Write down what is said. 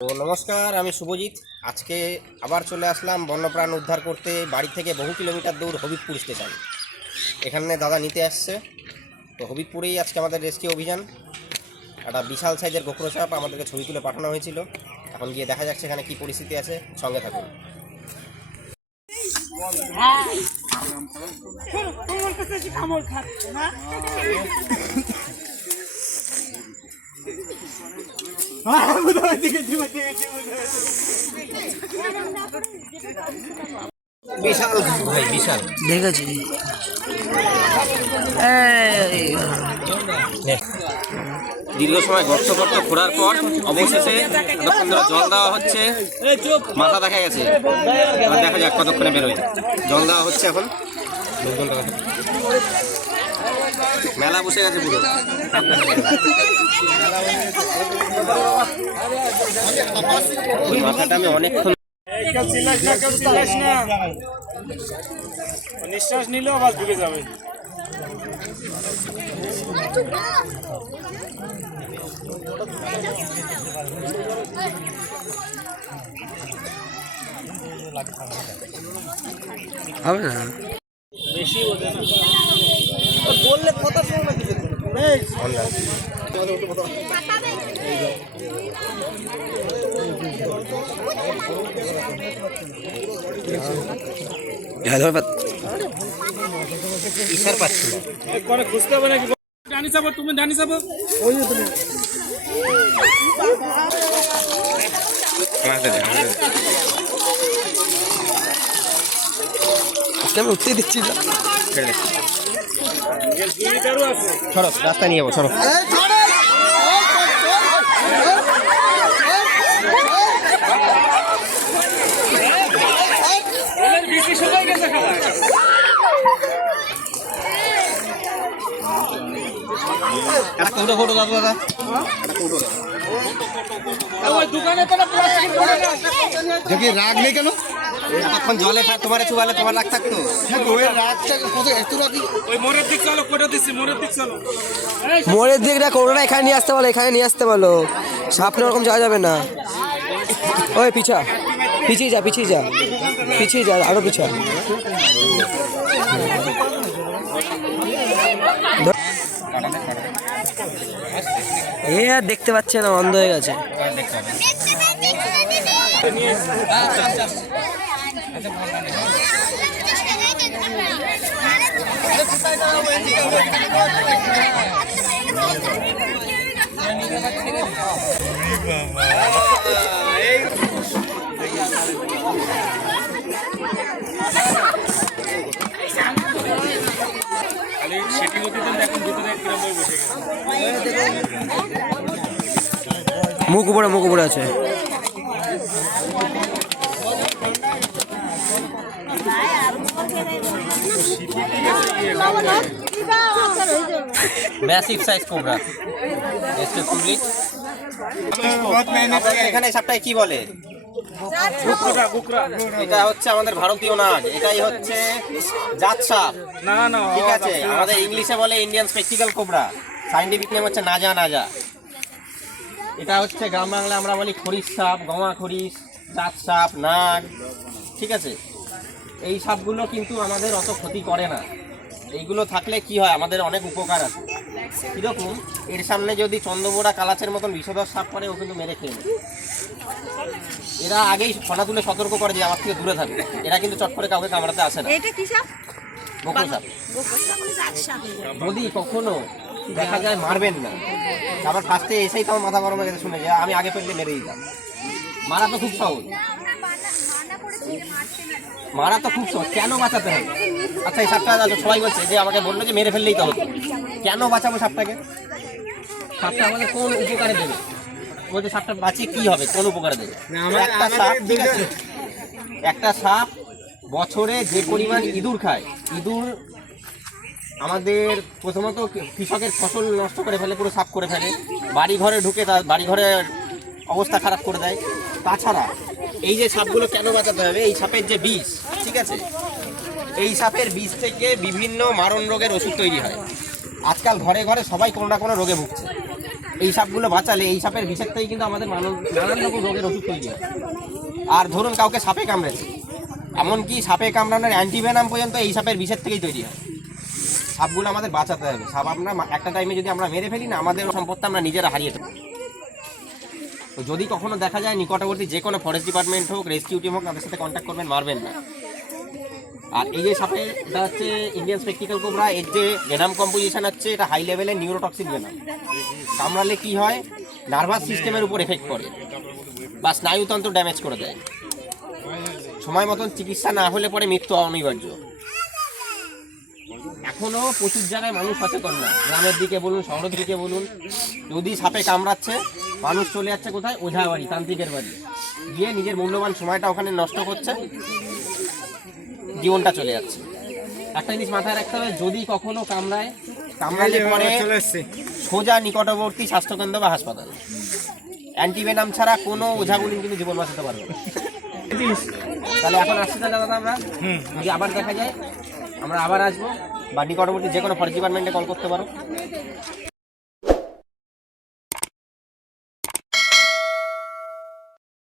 তো নমস্কার, আমি শুভজিৎ। আজকে আবার চলে আসলাম বন্যপ্রাণ উদ্ধার করতে বাড়ি থেকে বহু কিলোমিটার দূর হবিবপুর স্টেশন। এখানে দাদা নিতে আসছে। তো হবিবপুরেই আজকে আমাদের রেস্কিউ অভিযান। একটা বিশাল সাইজের গোখরো সাপ আমাদেরকে ছবি তুলে পাঠানো হয়েছিল। এখন গিয়ে দেখা যাচ্ছে এখানে কী পরিস্থিতি আছে, সঙ্গে থাকুন। বিশাল ভাই, বিশাল দেখেছি। দীর্ঘ সময় গর্ত গর্ত খোঁড়ার পর অবশেষে যতক্ষণ ধরে জল দেওয়া হচ্ছে, মাথা দেখা গেছে। দেখা যাক কতক্ষণে বেরোয়। জল দেওয়া হচ্ছে এখন। মেলা বসে গেছে পুরো। মাথাটা আমি অনেকক্ষণ নিঃশ্বাস নিলেও আবার ঢুকে যাবে। হবে না, বেশি বোঝে না, বললে কথা শুনে না কিছু। ইশার পাচ্ছি না, করে খুঁজতে হবে নাকি? জানি যাবো, তুমি জানি যাবো। ওই তুমি আমি উঠতে দিচ্ছি না। সরো, রাস্তা নিয়ে যাবো, সরো। একটা কৌটো কৌটো দাদু দাদা, দেখি রাগ নেই কেন? এখন জলে তোমার চুবালে তোমার রাগ থাকতো। মোড়ের দিকটা করোনা এখানে নিয়ে আসতে বলো, এখানে নিয়ে আসতে বলো। সামনে ওরকম যাওয়া যাবে না। ওই পিছা, পিছিয়ে যা, পিছিয়ে যা, পিছিয়ে যা, আরো পিছা। এ আর দেখতে পাচ্ছে না, অন্ধ হয়ে গেছে। মুখ উপরে, মুখ উপরে আছে। Massive size cobra. এখানে সাপটাকে কি বলে? এটা হচ্ছে আমাদের ভারতীয় নাগ, এটাই হচ্ছে জাত সাপ। না না, ঠিক আছে, আমাদের ইংলিশে বলে Indian spectacled cobra. Scientific name হচ্ছে নাজা নাজা। এটা হচ্ছে গ্রাম বাংলা আমরা বলি খরিশ সাপ, গমা খরিশ, জাত সাপ, নাগ। ঠিক আছে, এই সাপগুলো কিন্তু আমাদের অত ক্ষতি করে না। এইগুলো থাকলে কি হয়, আমাদের অনেক উপকার আছে। কীরকম? এর সামনে যদি চন্দ্রবোড়া কালাচের মতন বিষধর সাপ পড়ে, ও কিন্তু মেরে খেয়ে নেয়। এরা আগেই ফনা তুলে সতর্ক করে যে আমার থেকে দূরে থাকে। এরা কিন্তু চট করে কাউকে কামড়াতে আসে না। এটা কি সাপ? গোখরো সাপ। যদি কখনো দেখা যায় মারবেন না। আবার ফার্স্টে এসেই তো আমার মাথা গরম হয়ে গেছে শুনে, যে আমি আগে পেলে মেরে দিতাম। মারা তো খুব সহজ, মারা তো খুব সহজ। কেন বাঁচাতে হবে? আচ্ছা, এই সাপটা সবাই বলছে যে আমাকে বললো যে মেরে ফেললেই তো হতো। কেন বাঁচাবো সাপটাকে? সাপটা আমাদের কোন উপকারে দেবে? বলছে সাপটা বাঁচিয়ে কি হবে, কোন উপকারে দেবে? একটা সাপ, ঠিক আছে, একটা সাপ বছরে যে পরিমাণ ইঁদুর খায়, ইঁদুর আমাদের প্রথমত কৃষকের ফসল নষ্ট করে ফেলে, পুরো সাফ করে ফেলে, বাড়ি ঘরে ঢুকে তার বাড়ি ঘরের অবস্থা খারাপ করে দেয়। তাছাড়া এই যে সাপগুলো কেন বাঁচাতে হবে, এই সাপের যে বিষ, ঠিক আছে, এই সাপের বিষ থেকে বিভিন্ন মারণ রোগের ওষুধ তৈরি হয়। আজকাল ঘরে ঘরে সবাই কোনো না কোনো রোগে ভুগছে। এই সাপগুলো বাঁচালে এই সাপের বিষের থেকে কিন্তু আমাদের নানান রকম রোগের ওষুধ তৈরি হয়। আর ধরুন কাউকে সাপে কামড়েছে, এমনকি সাপে কামড়ানোর অ্যান্টিভেনাম পর্যন্ত এই সাপের বিষের থেকেই তৈরি হয়। সাপগুলো আমাদের বাঁচাতে হবে। সাপ আমরা একটা টাইমে যদি আমরা মেরে ফেলি না, আমাদের সম্পদটা আমরা নিজেরা হারিয়ে দেবো। তো যদি কখনো দেখা যায় নিকটবর্তী যে কোনো ফরেস্ট ডিপার্টমেন্ট হোক, রেস্কিউ টিম হোক, তাদের সাথে কন্ট্যাক্ট করবেন, মারবেন না। আর এই যে সাপের এটা হচ্ছে ইন্ডিয়ান স্পেকটিক্যাল কোবরা, এর যে ভেনাম কম্পোজিশন হচ্ছে এটা হাই লেভেলের নিউরোটক্সিক ভেনাম। কামড়ালে কি হয়, নার্ভাস সিস্টেমের উপর এফেক্ট করে বা স্নায়ুতন্ত্র ড্যামেজ করে দেয়। সময় মতন চিকিৎসা না হলে পরে মৃত্যু অনিবার্য। এখনো প্রচুর জায়গায় মানুষ সচেতন না, গ্রামের দিকে বলুন, শহরের দিকে বলুন, যদি সাপে কামড়াচ্ছে মানুষ চলে যাচ্ছে কোথায়, ওঝা বাড়ি, তান্ত্রিকের বাড়ি, গিয়ে নিজের মূল্যবান সময়টা ওখানে নষ্ট করছে, জীবনটা চলে যাচ্ছে। একটা জিনিস মাথায় রাখতে হবে, যদি কখনো কামড়ালে পরে সোজা নিকটবর্তী স্বাস্থ্যকেন্দ্র বা হাসপাতাল। অ্যান্টিভেনাম ছাড়া কোনো ওঝাগুলি কিন্তু জীবন বাঁচাতে পারবে না। তাহলে এখন আসছি তাহলে দাদা, আমরা যদি আবার দেখা যায় আমরা আবার আসবো, বা নিকটবর্তী যে কোনো ফরেস্ট ডিপার্টমেন্টে কল করতে পারো।